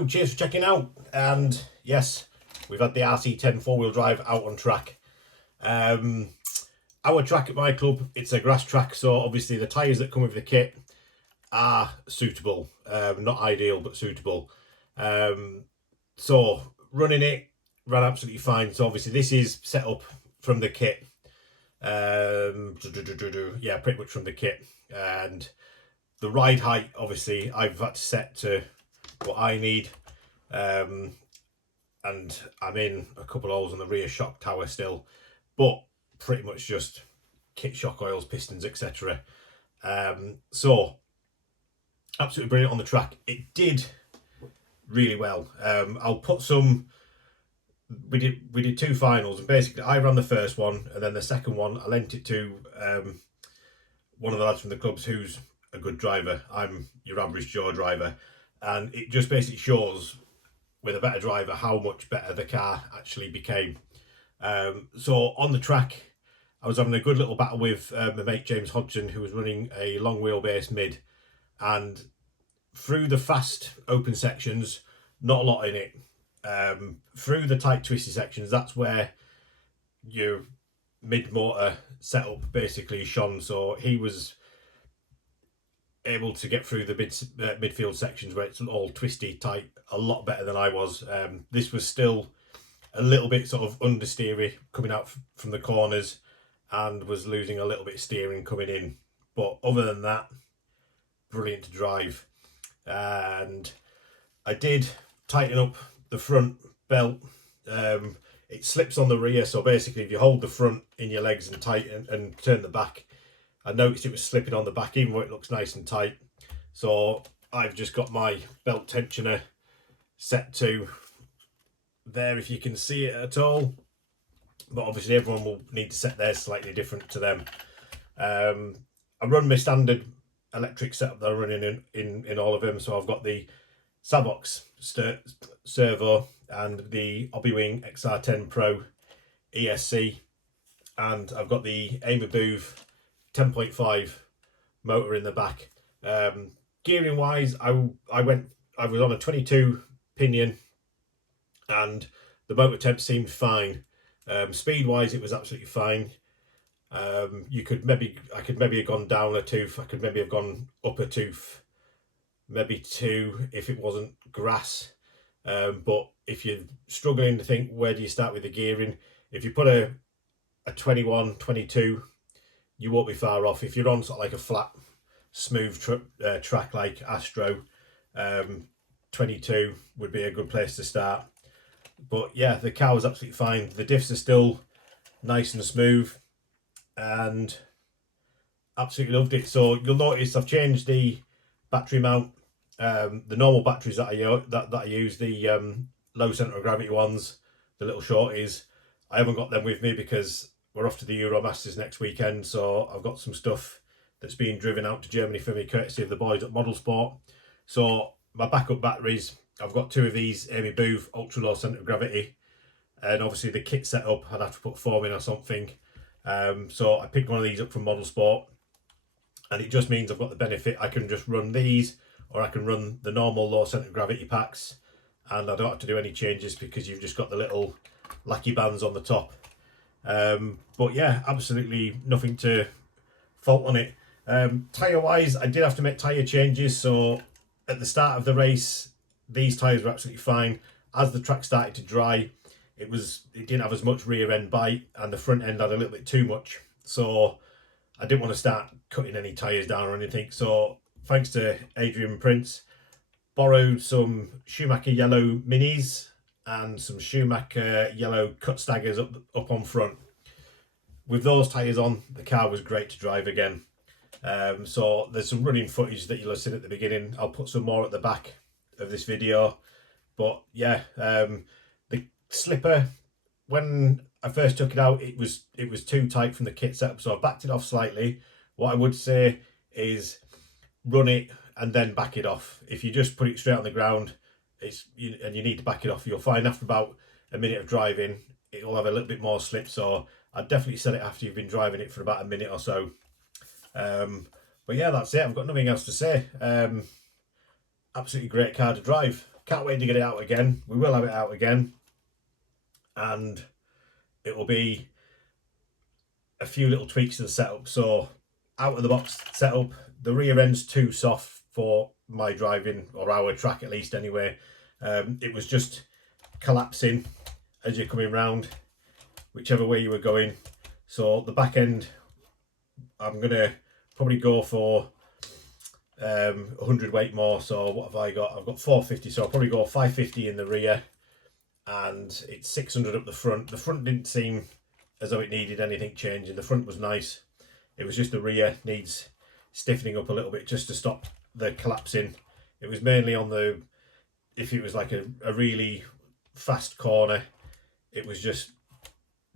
Hello, cheers for checking out. And yes, we've had the RC10 four-wheel drive out on track. Our track at my club, it's a grass track, so obviously the tyres that come with the kit are suitable. Not ideal, but suitable. So running it ran absolutely fine. So obviously this is set up from the kit. Yeah, pretty much from the kit. And the ride height, obviously, I've had to set to what I need. And I'm in a couple of holes on the rear shock tower still, but pretty much just kit shock oils, pistons, etc. So absolutely brilliant on the track. It did really well. I'll put some. We did two finals, and basically I ran the first one, and then the second one I lent it to one of the lads from the clubs who's a good driver. I'm your average Joe driver, and it just basically shows with a better driver how much better the car actually became. So on the track, I was having a good little battle with my mate James Hodgson, who was running a long wheelbase mid, and through the fast open sections, not a lot in it. Through the tight twisty sections, that's where your mid motor setup basically shone. So he was able to get through the midfield sections where it's all twisty tight a lot better than I was. This was still a little bit sort of understeery coming out from the corners, and was losing a little bit of steering coming in. But other than that, brilliant to drive. And I did tighten up the front belt. It slips on the rear, so basically if you hold the front in your legs and tighten and turn the back, I noticed it was slipping on the back even though it looks nice and tight. So I've just got my belt tensioner set to there, if you can see it at all, but obviously everyone will need to set theirs slightly different to them. I run my standard electric setup that I'm running in all of them. So I've got the Savox servo and the Hobbywing XR10 Pro ESC, and I've got the Amy Booth 10.5 motor in the back. Gearing wise, I was on a 22 pinion, and the motor temp seemed fine. Speed wise, it was absolutely fine. I could maybe have gone down a tooth. I could maybe have gone up a tooth, maybe two if it wasn't grass. But if you're struggling to think where do you start with the gearing, if you put a 21, 22, you won't be far off. If you're on sort of like a flat, smooth track like Astro, 22 would be a good place to start. But yeah, the car was absolutely fine. The diffs are still nice and smooth, and absolutely loved it. So you'll notice I've changed the battery mount. The normal batteries that I use, the low centre of gravity ones, the little shorties, I haven't got them with me because we're off to the Euromasters next weekend. So I've got some stuff that's being driven out to Germany for me, courtesy of the boys at Model Sport. So my backup batteries, I've got two of these Amy Booth ultra low centre of gravity, and obviously the kit setup I'd have to put foam in or something. So I picked one of these up from Model Sport, and it just means I've got the benefit. I can just run these, or I can run the normal low centre of gravity packs, and I don't have to do any changes because you've just got the little lackey bands on the top. But yeah, absolutely nothing to fault on it. Tyre wise, I did have to make tyre changes. So at the start of the race, these tyres were absolutely fine. As the track started to dry, it didn't have as much rear end bite, and the front end had a little bit too much. So I didn't want to start cutting any tyres down or anything. So thanks to Adrian Prince, borrowed some Schumacher yellow minis and some Schumacher yellow cut staggers up on front. With those tyres on, the car was great to drive again. So there's some running footage that you'll have seen at the beginning. I'll put some more at the back of this video. But yeah, the slipper, when I first took it out, it was too tight from the kit setup, so I backed it off slightly. What I would say is run it and then back it off. If you just put it straight on the ground, and you need to back it off, you'll find after about a minute of driving it'll have a little bit more slip. So I'd definitely set it after you've been driving it for about a minute or so. But yeah, that's it. I've got nothing else to say. Absolutely great car to drive. can't wait to get it out again. We will have it out again, and it will be a few little tweaks to the setup. So out of the box setup, the rear end's too soft for my driving, or our track at least anyway. It was just collapsing as you're coming round, whichever way you were going. So the back end, I'm gonna probably go for 100 weight more. So what have I got? I've got 450, so I'll probably go 550 in the rear, and it's 600 up the front. The front didn't seem as though it needed anything changing. The front was nice. It was just the rear needs stiffening up a little bit just to stop the collapsing. It was mainly on the, if it was like a really fast corner, it was just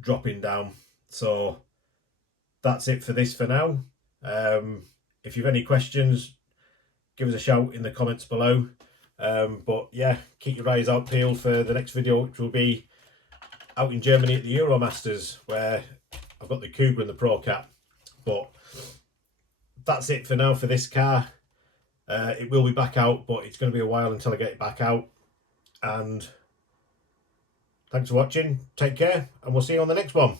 dropping down. So that's it for this for now. If you've any questions, give us a shout in the comments below. But yeah, keep your eyes out peeled for the next video, which will be out in Germany at the Euromasters, where I've got the Cougar and the Pro Cat. But that's it for now for this car. It will be back out, but it's going to be a while until I get it back out. And thanks for watching, take care, and we'll see you on the next one.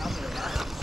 Đó, đó, đó.